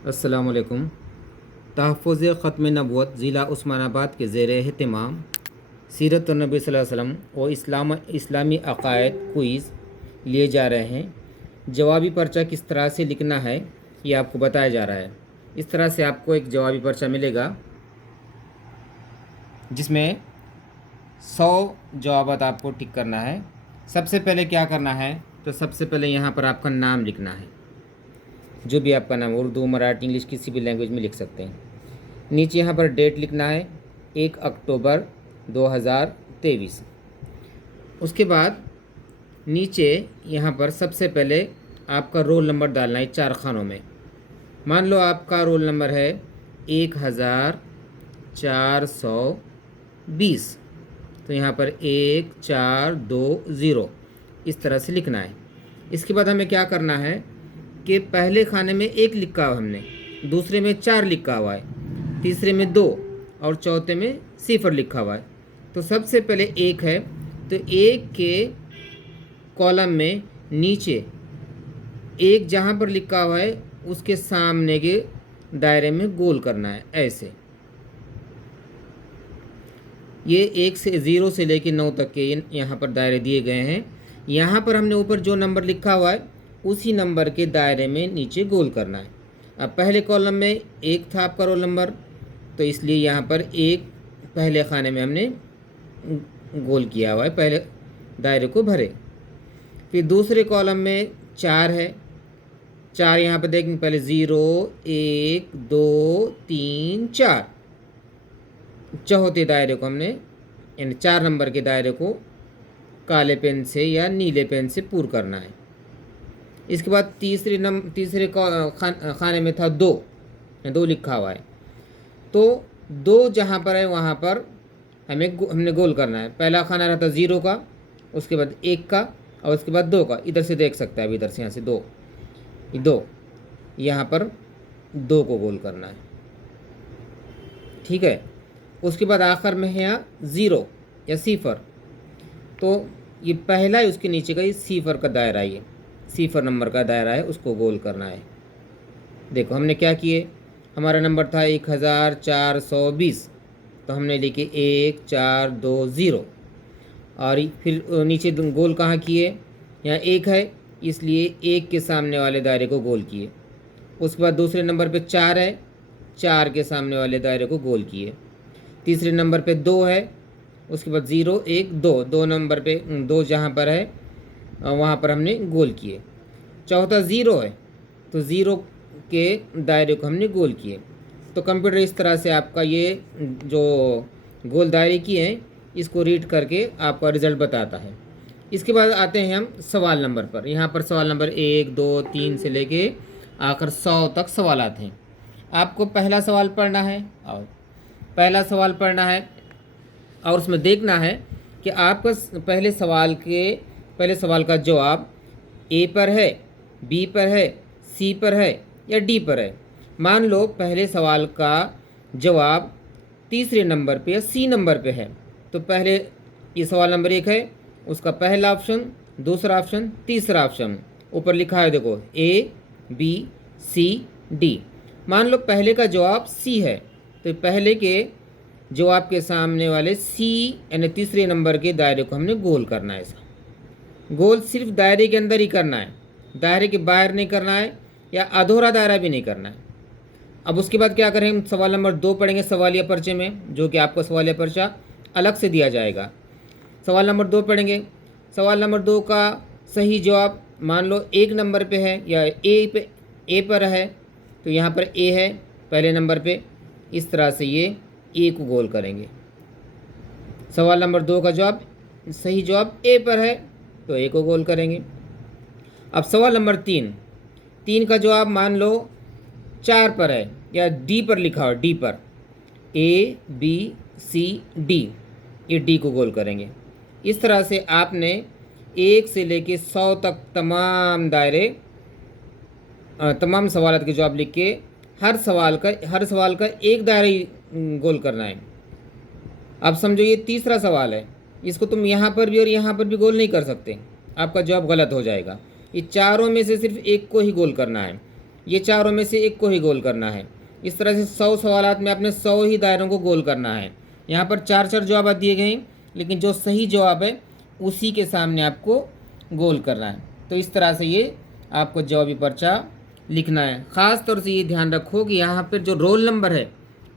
अस्सलामुअलैकुम। तहफ़्फ़ुज़ ख़त्म नबूवत ज़िला उस्मानाबाद के ज़ेर एहतमाम सीरत नबी सल्लल्लाहु अलैहि वसल्लम और इस्लामी अक़ायद क्विज़ लिए जा रहे हैं। जवाबी पर्चा किस तरह से लिखना है ये आपको बताया जा रहा है। इस तरह से आपको एक जवाबी पर्चा मिलेगा जिसमें 100 जवाबात आपको टिक करना है। सबसे पहले क्या करना है, तो सबसे पहले यहाँ पर आपका नाम लिखना है। जो भी आपका नाम, उर्दू, मराठी, इंग्लिश, किसी भी लैंग्वेज में लिख सकते हैं। नीचे यहाँ पर डेट लिखना है 1 अक्टूबर 2023। उसके बाद नीचे यहाँ पर सबसे पहले आपका रोल नंबर डालना है 4 खानों में। मान लो आपका रोल नंबर है 1420, तो यहाँ पर 1420 इस तरह से लिखना है। इसके बाद हमें क्या करना है कि पहले खाने में 1 लिखा हुआ हमने, दूसरे में 4 लिखा हुआ है, तीसरे में 2 और चौथे में 0 लिखा हुआ है। तो सबसे पहले 1 है, तो 1 के कॉलम में नीचे 1 जहाँ पर लिखा हुआ है उसके सामने के दायरे में गोल करना है ऐसे। ये 1 से 0 से लेकर 9 तक के यहाँ पर दायरे दिए गए हैं। यहाँ पर हमने ऊपर जो नंबर लिखा हुआ है उसी नंबर के दायरे में नीचे गोल करना है। अब पहले कॉलम में 1 था आपका रोल नंबर, तो इसलिए यहाँ पर 1 पहले खाने में हमने गोल किया हुआ है, पहले दायरे को भरे। फिर दूसरे कॉलम में 4 है, 4 यहाँ पर देखेंगे, पहले 0 1 2 3 4, चौथे दायरे को हमने यानी 4 नंबर के दायरे को काले पेन से या नीले पेन से पूरा करना है। इसके बाद तीसरे खाने में था 2 लिखा हुआ है, तो 2 जहाँ पर है वहाँ पर हमने गोल करना है। पहला खाना रहता 0 का, उसके बाद 1 का और उसके बाद 2 का। इधर से देख सकता है, अभी इधर से यहाँ से 2 यहाँ पर 2 को गोल करना है, ठीक है। उसके बाद आखिर में है यहाँ 0 या 0, तो ये पहला है, उसके नीचे का ये 0 का दायरा, ये 0 नंबर का दायरा है, उसको गोल करना है। देखो हमने क्या किए, हमारा नंबर था 1420, तो हमने लिखे 1420 और फिर नीचे गोल कहाँ किए, यहाँ 1 है इसलिए 1 के सामने वाले दायरे को गोल किए। उसके बाद दूसरे नंबर पे 4 है, 4 के सामने वाले दायरे को गोल किए। तीसरे नंबर पे 2 है, उसके बाद 0 1 2 नंबर पे 2 जहाँ पर है वहाँ पर हमने गोल किए। चौथा 0 है, तो 0 के दायरे को हमने गोल किए। तो कंप्यूटर इस तरह से आपका ये जो गोल दायरे किए हैं इसको रीड करके आपका रिज़ल्ट बताता है। इसके बाद आते हैं हम सवाल नंबर पर। यहाँ पर सवाल नंबर 1 2 3 से लेके आकर 100 तक सवाल आते हैं। आपको पहला सवाल पढ़ना है और उसमें देखना है कि आपका पहले सवाल का जवाब ए पर है, बी पर है, सी पर है या डी पर है। मान लो पहले सवाल का जवाब तीसरे नंबर पे या सी नंबर पे है, तो पहले ये सवाल नंबर 1 है, उसका पहला ऑप्शन, दूसरा ऑप्शन, तीसरा ऑप्शन ऊपर लिखा है, देखो ए बी सी डी। मान लो पहले का जवाब सी है, तो पहले के जवाब के सामने वाले सी यानी तीसरे नंबर के दायरे को हमने गोल करना है। ऐसा गोल सिर्फ दायरे के अंदर ही करना है, दायरे के बाहर नहीं करना है या अधूरा दायरा भी नहीं करना है। अब उसके बाद क्या करें, हम सवाल नंबर 2 पढ़ेंगे सवालिया पर्चे में, जो कि आपको सवालिया पर्चा अलग से दिया जाएगा। सवाल नंबर 2 पढ़ेंगे। सवाल नंबर 2 का सही जवाब मान लो 1 नंबर पे है या ए पर है, तो यहाँ पर ए है पहले नंबर पे, इस तरह से ये ए को गोल करेंगे। सवाल नंबर 2 का जवाब सही जवाब ए पर है, तो ए को गोल करेंगे। अब सवाल नंबर 3 का जवाब मान लो 4 पर है या डी पर लिखा हो, डी पर ए बी सी डी, ये डी को गोल करेंगे। इस तरह से आपने 1 से लेके 100 तक तमाम सवालों के जवाब लिख के हर सवाल का एक दायरा ही गोल करना है। अब समझो ये तीसरा सवाल है, इसको तुम यहाँ पर भी और यहाँ पर भी गोल नहीं कर सकते, आपका जवाब गलत हो जाएगा। ये चारों में से सिर्फ एक को ही गोल करना है। ये चारों में से एक को ही गोल करना है। इस तरह से 100 सवालात में आपने 100 ही दायरों को गोल करना है। यहाँ पर 4 जवाब दिए गए हैं, लेकिन जो सही जवाब है उसी के सामने आपको गोल करना है। तो इस तरह से ये आपको जवाबी पर्चा लिखना है। ख़ास तौर से ये ध्यान रखो कि यहाँ पर जो रोल नंबर है,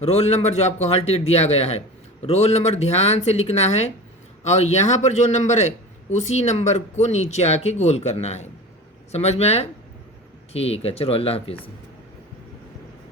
रोल नंबर जो आपको हॉल टिकट दिया गया है, रोल नंबर ध्यान से लिखना है और यहाँ पर जो नंबर है उसी नंबर को नीचे आके गोल करना है। समझ में आया? ठीक है, चलो अल्लाह हाफिज़।